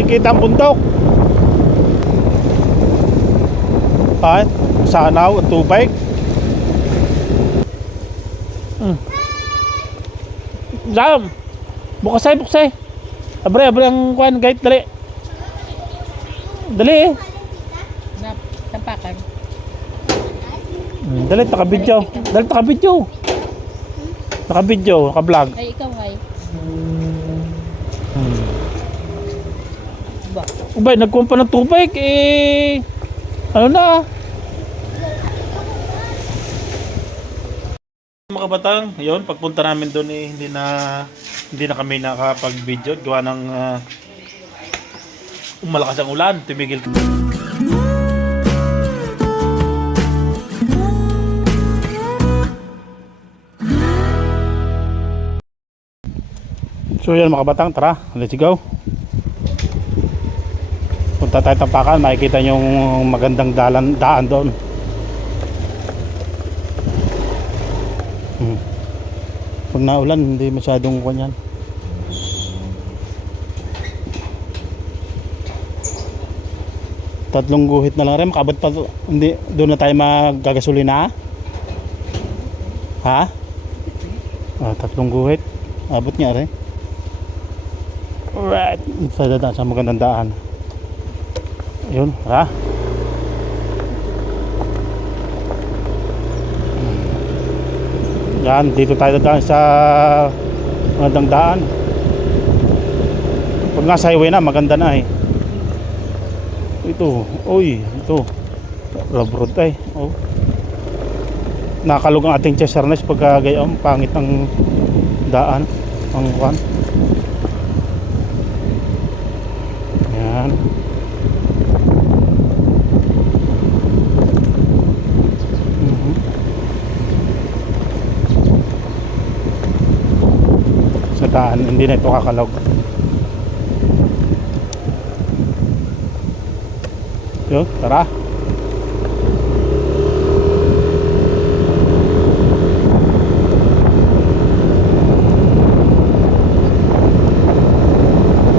hindi kita ang bundok. Ay, sanaw at tubig. Dam. Bukas ay. Abre ang kuan gate dali. Dali. Tampakan. Dali taka-video. Naka-video, naka-vlog. Ay, ikaw ay. Ba? Ubay, nagkumpa ng tubig ano na? Mga batang, yun, pagpunta namin doon hindi na kami nakapag-video gawa ng malakas ang ulan, tumigil. So yan mga batang, tara, let's go. Punta tayo Tampakan, makikita yung magandang daan doon. Pag naulan, hindi masyadong kanyan. Tatlong guhit na lang rin, makabot pa, hindi, doon na tayo magagasolina. Ha? Tatlong guhit, abot nga rin. Alright, sa magandang daan. Yun, ha? Yan, dito tayo dadaan sa magandang daan. Pag nasa highway na, maganda na eh. Ito, ito love road ay. Nakakalug ang ating chesarnes pagka gayong pangit ang daan, ang kwan. Yan. Sa daan, hindi na ito kakalog. Yun, tara.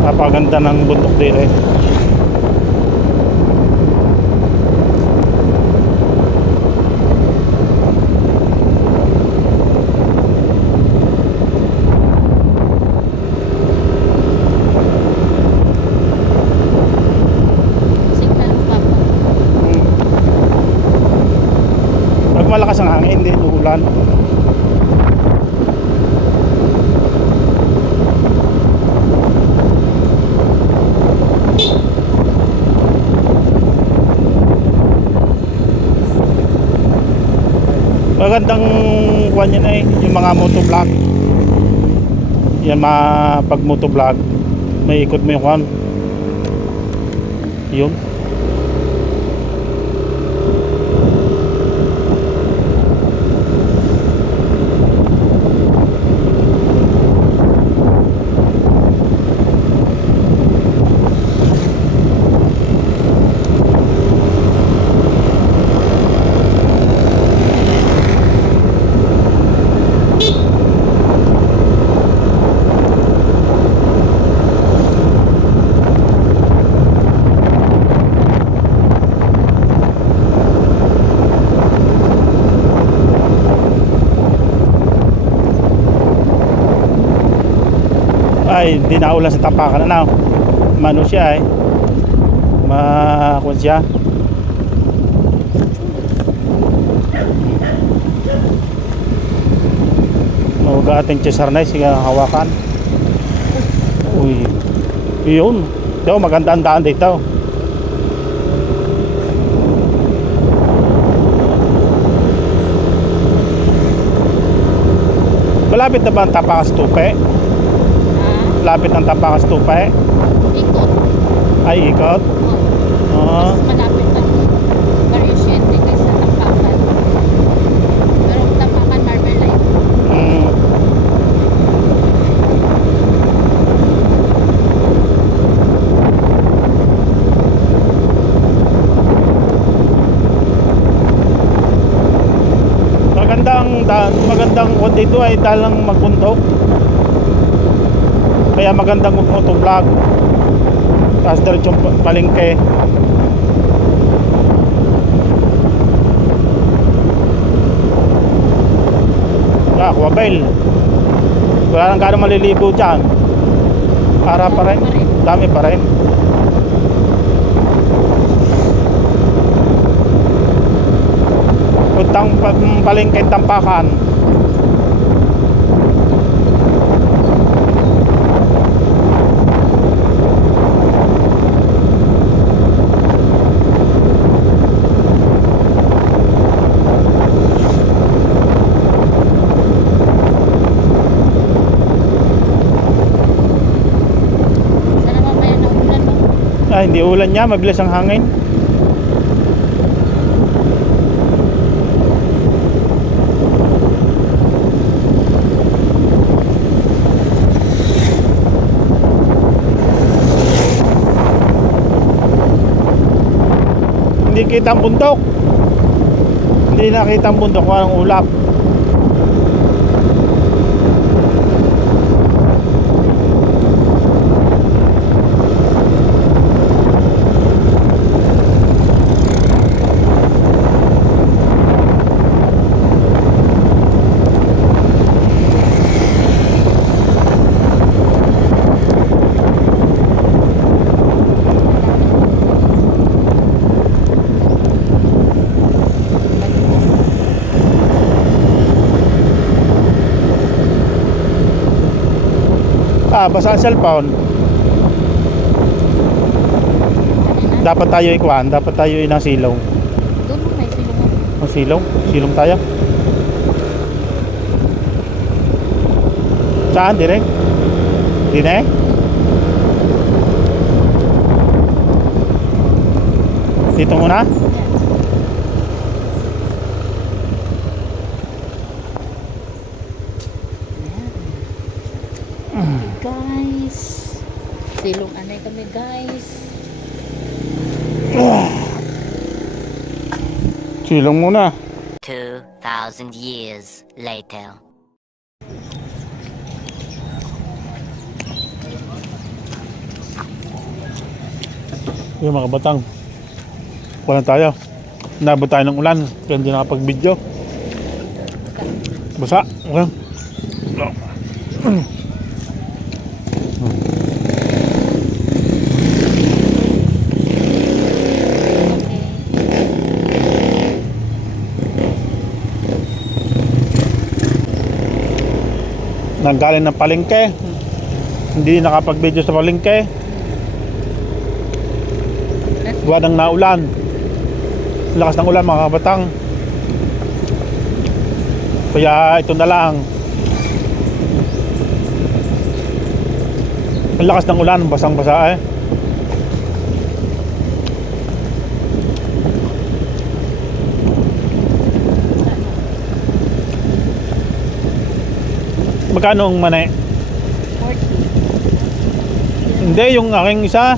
Napaganda ng bundok dito eh. Pag malakas ang hangin, hindi uulan. Magandang kuwan yun eh, yung mga motovlog. Yan pag motovlog, may ikot mo yung kuwan. Yun. Ay, hindi na ulan sa Tampakan na mano siya makun siya. Mawaga ating chesarnay siya hawakan. Yun daw, maganda ang daan dito. Malapit na ba ang Tampakan Stupe? Lapit ng Tampakan Stupa Ikot. Ay, ikot? Mas malapit ang Barrio 7 kaysa Tampakan. Pero Tampakan Marble Light. Magandang dito ay dalang magbundok. Kaya magandang motovlog. Tapos diretsong palengke. Aquabail. Wala nang gano'ng maliligo dyan. Para pa rin. Dami pa rin. Puntang palengke Tampakan. Sana mamaya na ulan mo. Hindi ulan niya, mabilis ang hangin. Hindi kita ang bundok. Hindi nakita ang bundok, walang ulap. Basa ang cellphone. Dapat tayo ikuan, dapat tayo ng silong. Doon mo may silungan. Ang silong? Silong tayo. Saan? Direk? Dine? Dito muna? Guys, silong anay kami guys. Silong muna. 2,000 years later. Yung mga batang. Wala tayo. Nabot tayo ng ulan. Kaya hindi nakapag-video. Basa. Okay. Nanggaling ng palengke, hindi nakapag-video sa palengke, gawa ng naulan, lakas ng ulan mga kabatang, kaya ito na lang, ang lakas ng ulan, basang basa Magkano ang mani? 40. Hindi, yung aking isa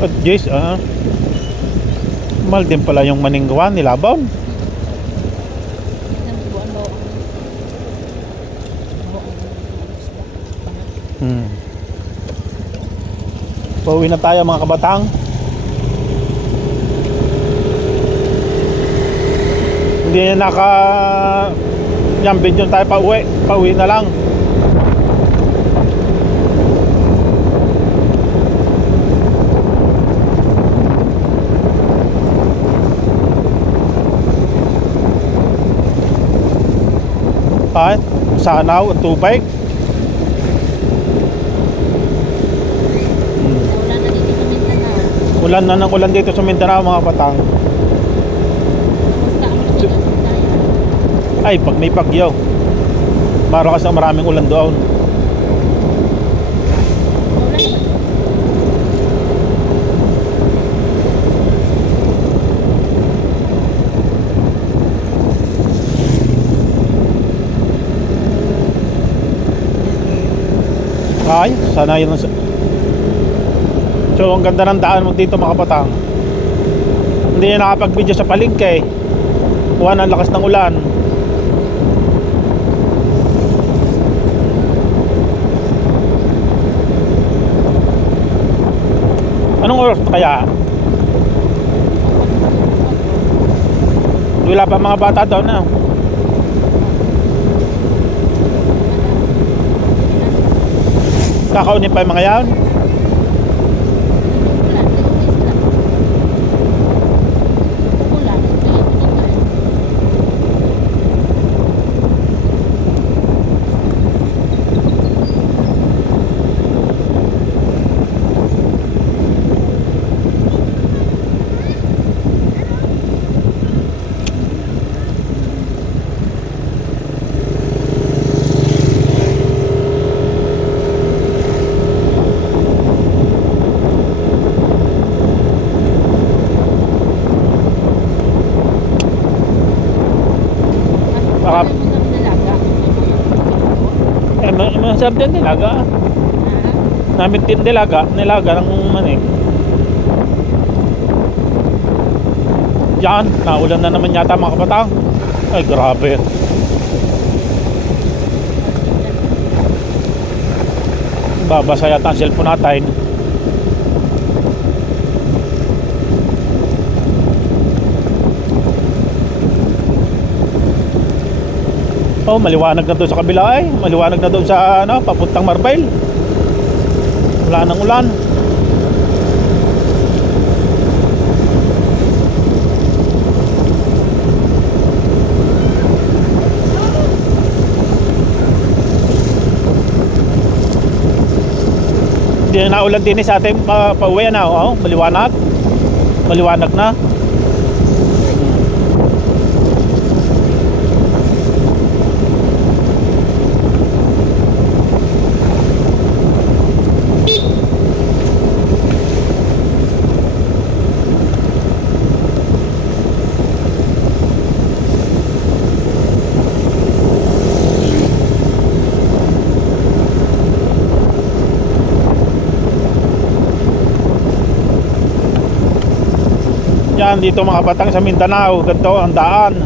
at Jace, mahal din pala yung maninggawan, nilabon. Pauwi na tayo mga kabatang. Hindi na yan video tayo pauwi na lang. Sanaw at tubig. Ulan na dito sa Mindanao. Ulan na ng ulan dito sa Mindanao mga patang. Ay, pag may bagyo, marakas na maraming ulan doon. Ay, sana yun. So, ang ganda ng daan mo dito mga kapatang. Hindi na nakapag-video sa palengke. Kuha ng lakas ng ulan. Ano oras pa kaya? Wala pa mga bata doon na. Kakaunin pa yung mga yan. Baka, masarap din nilaga. Namin din nilaga ng manik. Yan, naulan na naman yata mga kapatang. Ay, grabe. Babasa yata ang cellphone natin. Oh, maliwanag na doon sa kabila ay. Maliwanag na doon sa ano, papuntang Marbel. Wala nang ulan. Hindi na naulan din sa atin pauwi na. Oh, maliwanag. Maliwanag na. Yan dito mga batang sa Mindanao, ganito ang daan.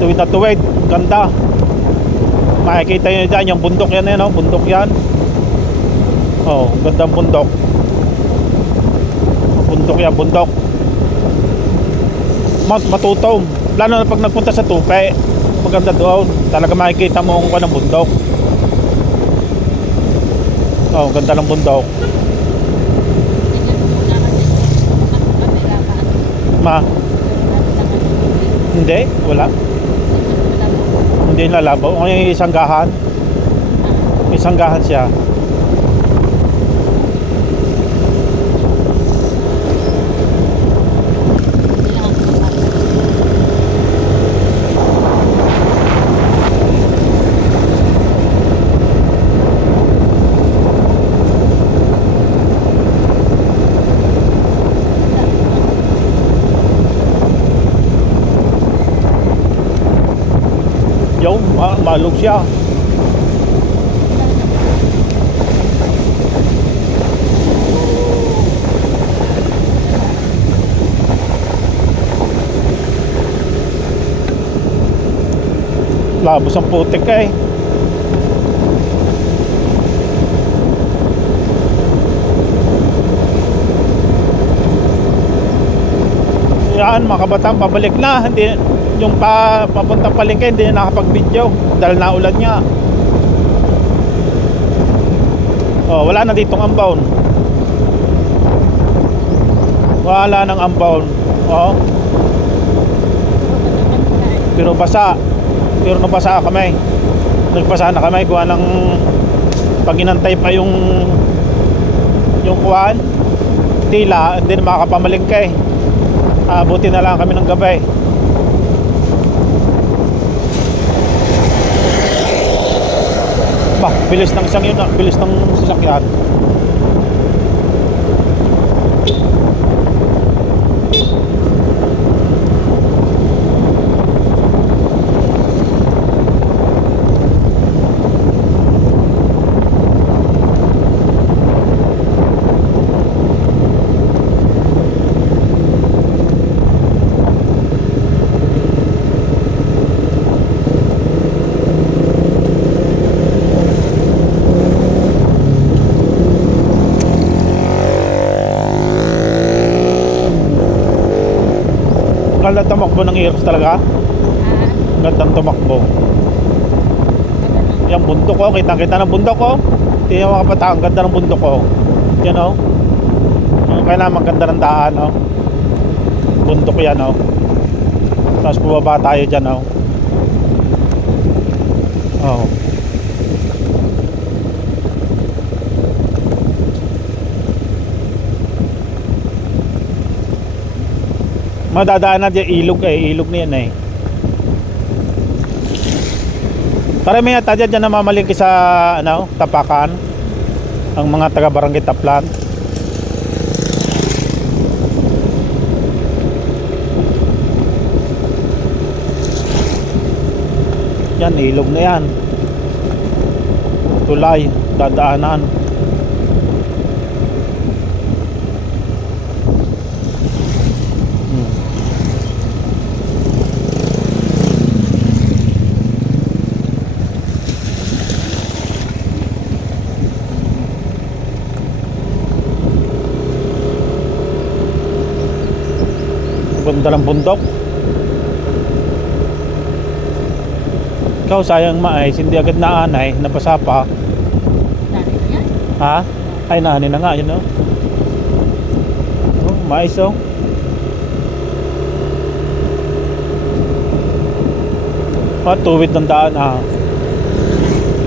Tuwid na tuwid, ganda. Makikita nyo dyan, yung bundok yan no? Bundok yan. Oh, gandang bundok. Bundok yan, bundok. Matutong. Lalo na pag nagpunta sa Tupe, maganda doon. Talaga makikita mo kung anong bundok. Oh, ganda ng bundok. Hindi, wala. Hindi nalabaw. Kung yung isanggahan, isanggahan siya. Yung malog siya. Labos ang putik eh. Yan mga kabataan, pabalik na. Hindi, yung papuntang palengke hindi na nakapag-video dahil naulan nga. Oh, wala na ditong ambaon. Wala nang ambaon. Oh. Pero basa. Pero nabasa kami. Nagbasa na kami kuha ng pag inantay pa yung kuhaan. Tila, hindi na makakapamalengke. Buti na lang kami ng gabi. Bah, bilis ng isang yun, bilis ng sasakyan. Ganda tumakbo ng Eros talaga. Ah, Gandang tumakbo. ano? Yung bundok ko, kitang-kita ng bundok ko. Tingnan mga kapatang, ganda ng bundok ko. Yan o. Kaya naman ganda ng daan o. Bundok yan o. Tapos bubaba tayo dyan o. Oh. Madadaan na dyan, ilog ilog na yan eh. Tara may yata dyan namamalingki sa ano, Tapakan. Ang mga taga Barangay Taplan. Yan, ilog na yan. Tulay, dadaanan. Ganda ng bundok. Ikaw sayang mais, hindi agad naanay, napasa pa. Dali na yan. Ha? Ay naanay na nga, yun o. Oh, mais o. Patuwid ng daan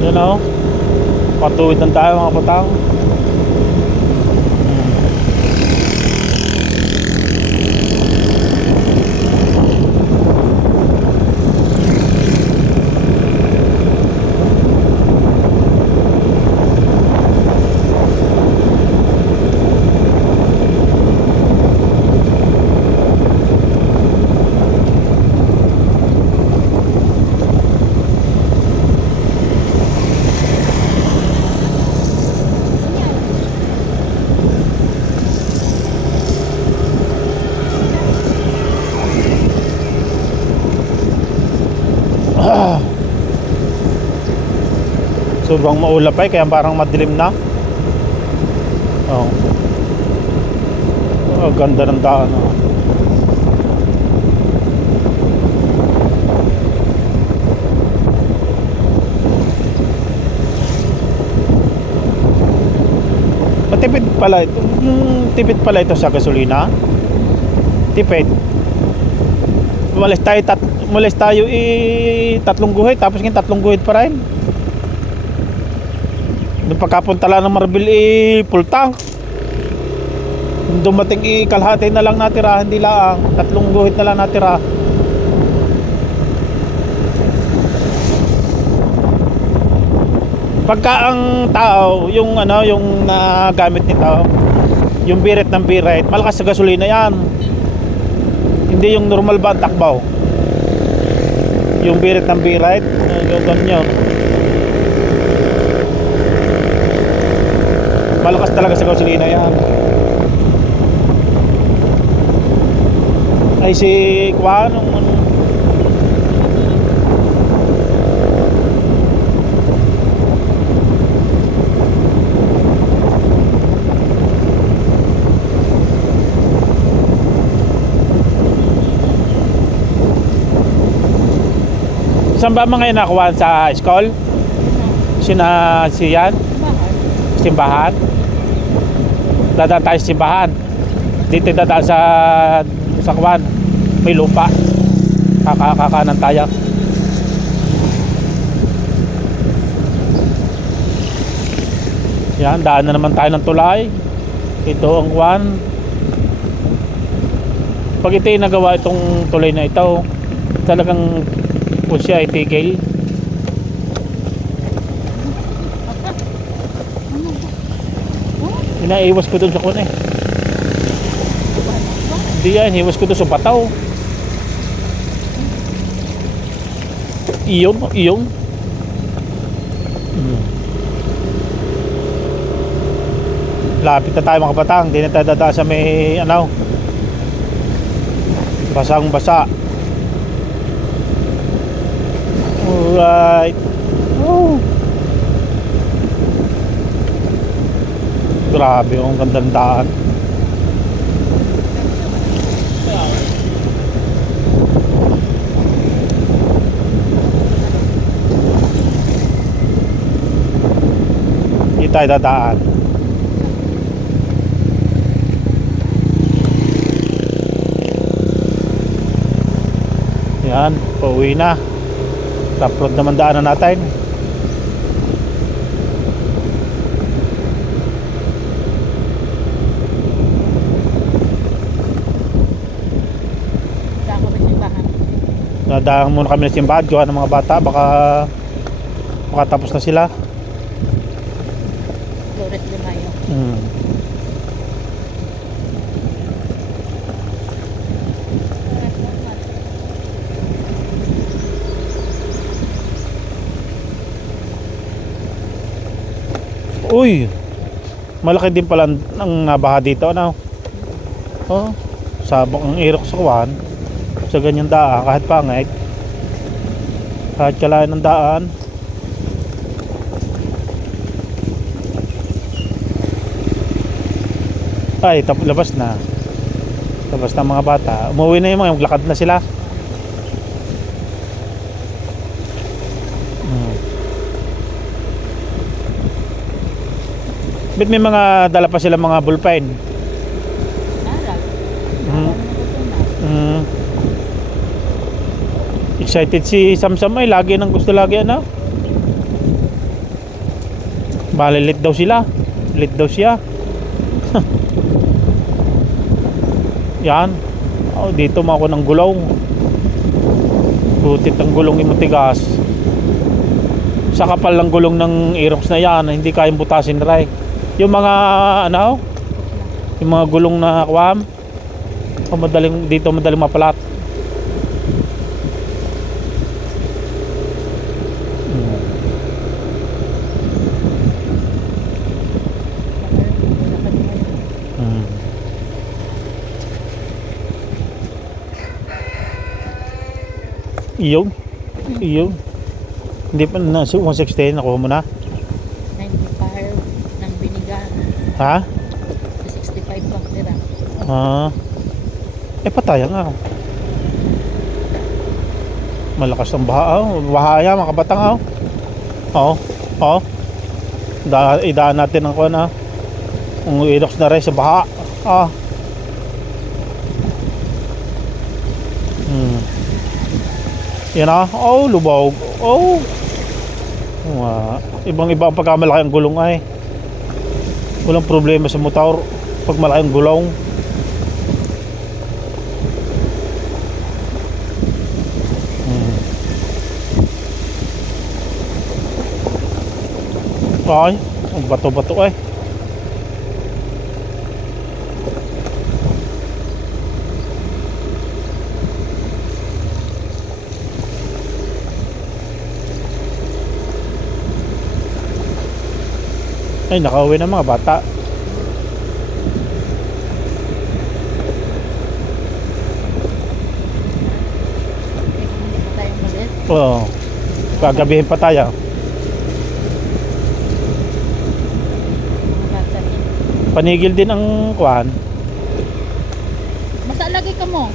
Yun o. Patuwid ng daan mga patang. Sobrang maulap ay kaya parang madilim na. Oh. Oh, ganda ng daan oh. Matipid pala ito. Tipid pala ito sa gasolina. Tipid. Umalis tayo tatlong guhit tapos ngayon tatlong guhit pa rin. Nung pagkapunta lang ng Marbil full tank. Dumating kalahati na lang natira, hindi lang tatlong guhit na lang natira. Pagka ang tao, yung ano, yung nagamit nito, yung biret ng biret, malakas sa gasolina yan. Hindi yung normal ba ang takbaw. Yung biret ng biret, yung ganyan. Malakas talaga sa gasolina yan. Ay si Kwan saan ba mga inakuhaan sa school? Siyan? Bakit? Simbahan? Dadaan tayo sa simbahan. Dito dadaan sa Kwan. May lupa. Kakanan tayo. Yan, daan na naman tayo ng tulay. Ito ang Kwan. Pag ito yung nagawa itong tulay na ito, talagang kung siya ay tigil. Inaiwas ko dun sa kun eh. Hindi yan, iwas ko dun sa bataw. Iyong. Lapit na tayo mga kapatang. Hindi na tayo dadaan sa may ano, basang basa. Alright. Oh. Grabe, ang gandang daan. Dito tayo dadaan. Yan, pauwi na. Top road naman daanan natin. Dako na simbahan. Nadaan muna kami ng simbahan, gawa ng mga bata, baka makatapos na sila. Flores de Mayo. Uy, malaki din pala ang nabaha dito, ano? Oh, sabak ang irok sa kuwan sa ganyang daan, kahit pangit, kahit kalayan ng daan. Ay, labas na mga bata, umuwi na yung mga, maglakad na sila. Bit may mga dala pa sila mga ballpen. Naral. Mm. Excited si Samsam ay lagi nang gusto lagi ano. Balilit daw sila. Lit daw siya. Yan. Oh, dito mo ako ng gulong. Butit ang gulong yung matigas. Sa kapal ng gulong ng Aerox na yan, hindi kayang butasin ray. Yung mga ano, yung mga gulong na kwam, madaling dito, madaling mapalat. Iyon. Hindi pa na 160 nakuha mo na. 95 ng binigan. Ha? 65 pang tira. Pataya nga. Malakas ang baha. Bahaya mga kabatang. Idaan natin ang kuwan. Ang Aerox na rin sa baha. Yan lubog. Ibang-iba ang pagkamalaki ang gulong ay. Walang problema sa motor pag malaki ang gulong. Ay, ang bato-bato ay. Ay, nakauwi na mga bata. Tayong malit. Oo. Gagabihin pa tayo. Mga bata yun. Panigil din ang kuwan. Masalagay ka mo.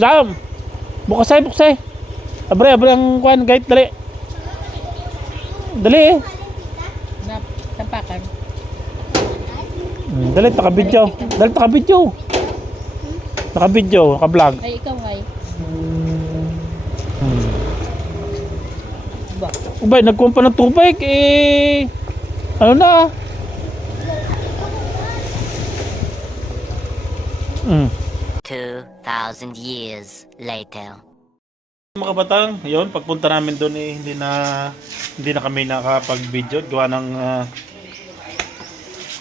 Jam. Buksay. Abre ang kuwan, guide dali. Dali. Na tampakan. Dali taka-video. Naka-video, naka-vlog. Ay, ikaw ay. Ba? Ubay, nagkuha pa ng tubig ano na? 2,000 years later. Mga batang, yun, pagpunta namin doon hindi na kami nakapag-video gawa ng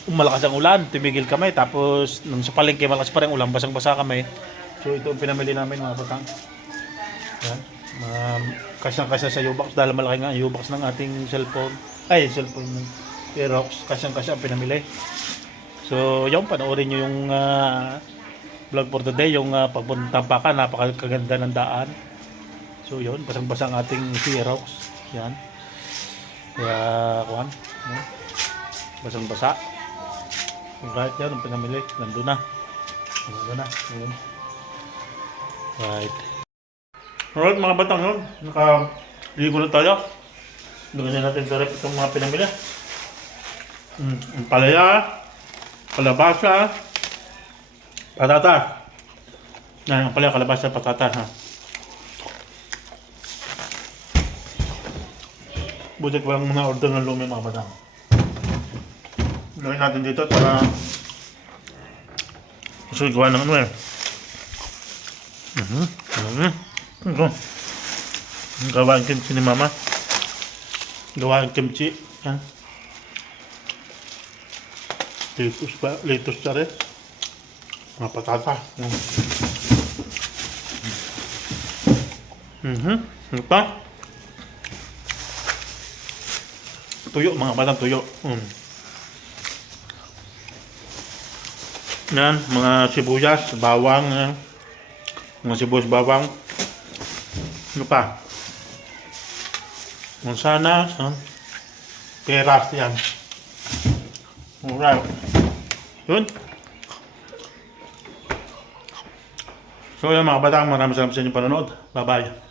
malakas ang ulan, tumigil kami, tapos nung sa palengke malakas pa rin ulan, basang-basa kami. So ito ang pinamili namin mga batang. Yan, kasyang-kasya sa U-box dahil malaki nga ang U-box ng ating cellphone ng Aerox, kasyang-kasya ang pinamili. So yun, panoorin nyo yung vlog for today, yung pagpunta Tampakan, napakaganda ng daan. So yun, basang-basa ang ating Aerox. Yan. Kaya basang-basa. Yung kahit yan, ang pinamili, nandun na. Yun. Right. Alright mga batang yun. Nakaligo na tayo. Lagyan natin sa rep itong mga pinamili. Ang palaya, kalabasa, patatas. Yan, ang palaya, kalabasa, patatas ha. Buti ko lang muna order ng lumi mga batang. Lagyan natin dito para gusto gawa ng ano eh. Ito. Gawa ang kimchi ni mama. Gawa ang kimchi. Yan. Lettuce na rin. Mga patata. Ano pa? Tuyo, mga batang tuyo. Yan, mga sibuyas, bawang, mga sibuyas, bawang. Ano pa? Mansanas, peras yan. Alright. Yun. So yan mga batang, maraming salamat sa inyong panonood. Bye-bye.